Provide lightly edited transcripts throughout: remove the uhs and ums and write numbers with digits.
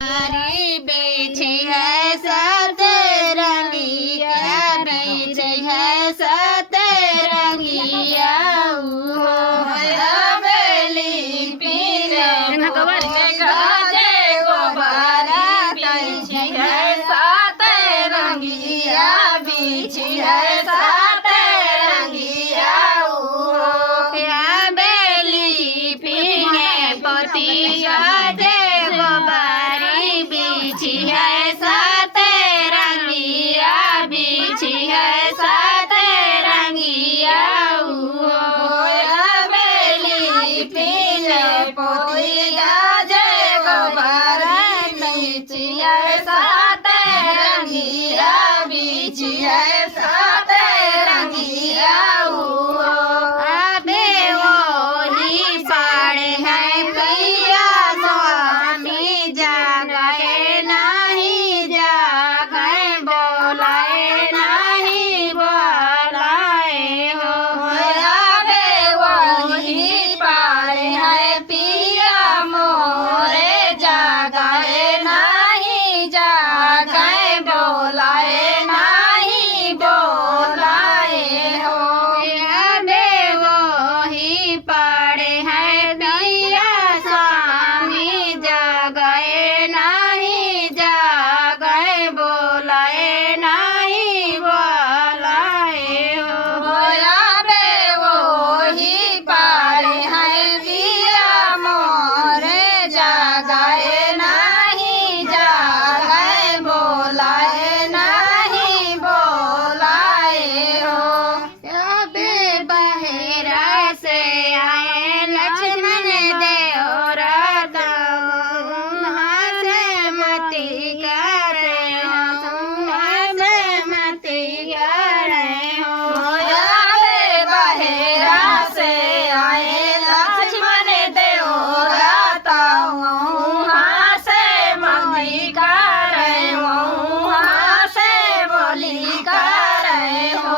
हरी बिछी है सतरंगी, क्या बिछी है सतरंगिया बेली पीले गाजे गोबारी बिछी है सतरंगिया, बिछी है सतरंगिया क्या बेली पीने पोतिया जे गोबारी बिछी है सतरंगिया, बिछी है सतरंगिया बेली पीले पोतिया जे गोबारी बिछी है सतरंगिया, बिछी है सतरंगिया अबे वही पाड़े है पिया स्वामी, जागे नहीं जागे बोलाए नहीं बोलाए हो अबे वही पाड़े है पिया मोरे, जागे नहीं जागे बोलाए नहीं बोलाए हो अबे वही पड़े हैं पिया स्वामी, जागे नहीं जागे बोलाए नहीं बोलाए हो अबे वही पड़े हैं पिया मोरे, जागे नहीं जागे बोलाए नहीं बोलाए हो अबे बहेरा से आए लक्ष्मण देवरा से मती करे हो मती करे हो अबे बहेरा से आए लक्ष्मण देवरा से मती करे से बोली करे हो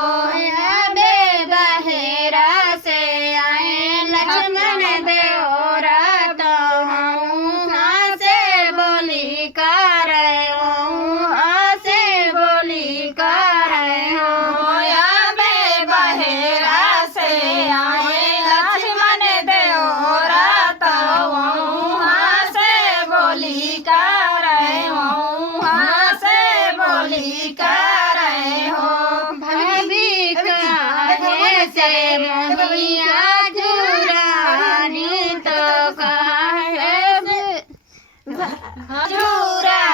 अबे बहेरा से आए लक्ष्मण देवरा से बोली करे से बोली करे हो अबे बहेरा से आए लक्ष्मण देवरा से बोली करे से बोली करे हो भाभी काहे से मोहिया चुरानी तो काहे चुरा